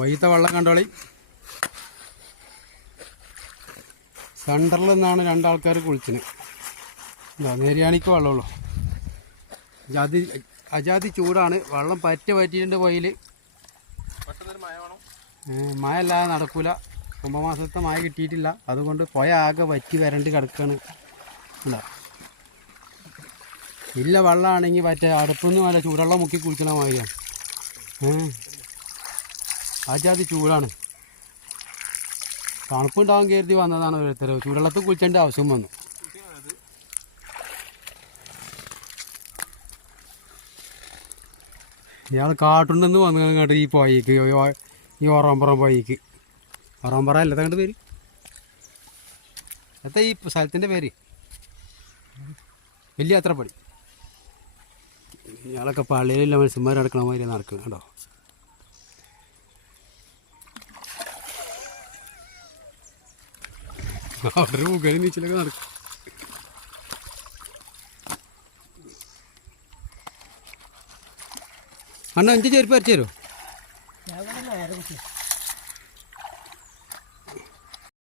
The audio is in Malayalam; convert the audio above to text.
വൈകിത്തെ വെള്ളം കണ്ടോളി. സെൻറ്ററിൽ നിന്നാണ് രണ്ടാൾക്കാർ കുളിച്ചിന്. എന്താ നേരിയാണിക്ക് വെള്ളമുള്ളൂ. അജാതി ചൂടാണ്. വെള്ളം പറ്റിയിട്ടുണ്ട് വയൽ. മഴ അല്ലാതെ നടക്കൂല. കുംഭമാസത്തെ മഴ കിട്ടിയിട്ടില്ല. അതുകൊണ്ട് പുഴ ആകെ വറ്റി വരണ്ട് കിടക്കുകയാണ്. എന്താ ഇല്ല വെള്ളമാണെങ്കിൽ മറ്റേ അടുപ്പൊന്നും അല്ല ചൂടുവെള്ളം മുക്കി കുളിക്കണ മാതിരിയാണ്. അജാതി ചൂടാണ്. തണുപ്പുണ്ടാവാൻ കരുതി വന്നതാണ് ഓരോരുത്തർ. ചൂടുവെള്ളത്തിൽ കുളിച്ചേണ്ട ആവശ്യം വന്നു. ഇയാൾ കാട്ടുണ്ടെന്ന് വന്നു കേട്ട് ഈ പോയിക്ക്, ഈ ഓറമ്പുറം പോയിക്ക്. ഓറമ്പുറ അല്ലത്തെ കണ്ട് പേര് എത്ര ഈ സ്ഥലത്തിൻ്റെ പേര് വലിയ അത്രപ്പടി. ഇയാളൊക്കെ പള്ളിയിലില്ല മനുഷ്യന്മാർ നടക്കണ മാതിരി നടക്കണം കേട്ടോ. അവിടെ മുകളിൽ നീച്ചിലൊക്കെ നടക്കും. അണ്ണ 5 ചെരുപ്പ് അരച്ചു തരുമോ?